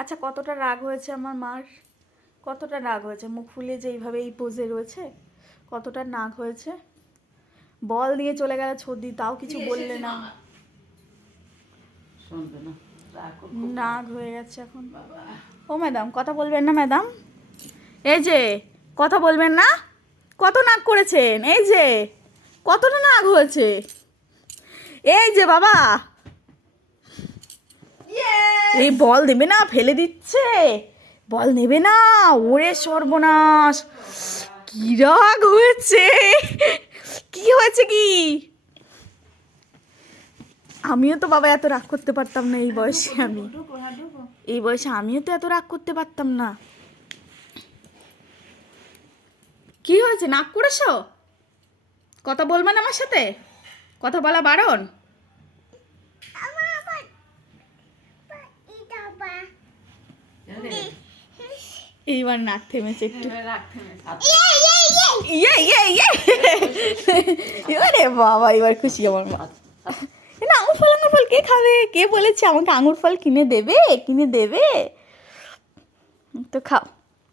আচ্ছা, কতটা রাগ হয়েছে আমার মার, কতটা রাগ হয়েছে, মুখ ফুলিয়ে যে এইভাবে এই পোজে রয়েছে, কতটা রাগ হয়েছে। বল দিয়ে চলে গেল ছদি, তাও কিছু বললে না। রাগ হয়ে গেছে এখন। ও ম্যাডাম, কথা বলবেন না ম্যাডাম? এই যে কথা বলবেন না? কত নাক করেছেন, এই যে কতটা নাক হয়েছে, এই যে বাবা, এই বল দেবে না, ফেলে দিচ্ছে, বল নেবে না, ওরে সর্বনাশ, কি রাগ হয়েছে, কি হয়েছে কি? আমিও তো বাবা এত রাগ করতে পারতাম না এই বয়সে, এই বয়সে আমিও তো এত রাগ করতে পারতাম না। কি হয়েছে, নাক করেছো? কথা বলবেন আমার সাথে? কথা বলা বারণ? এইবার নাক থেমেছে একটু। ইয়ে ইয়ে ইয়ে, এবারে বাবা, এবার খুশি আমার মা। না, আঙুর ফল কে খাবে? কে বলেছে আমাকে আঙুর ফল কিনে দেবে? কিনে দেবে তো খাও।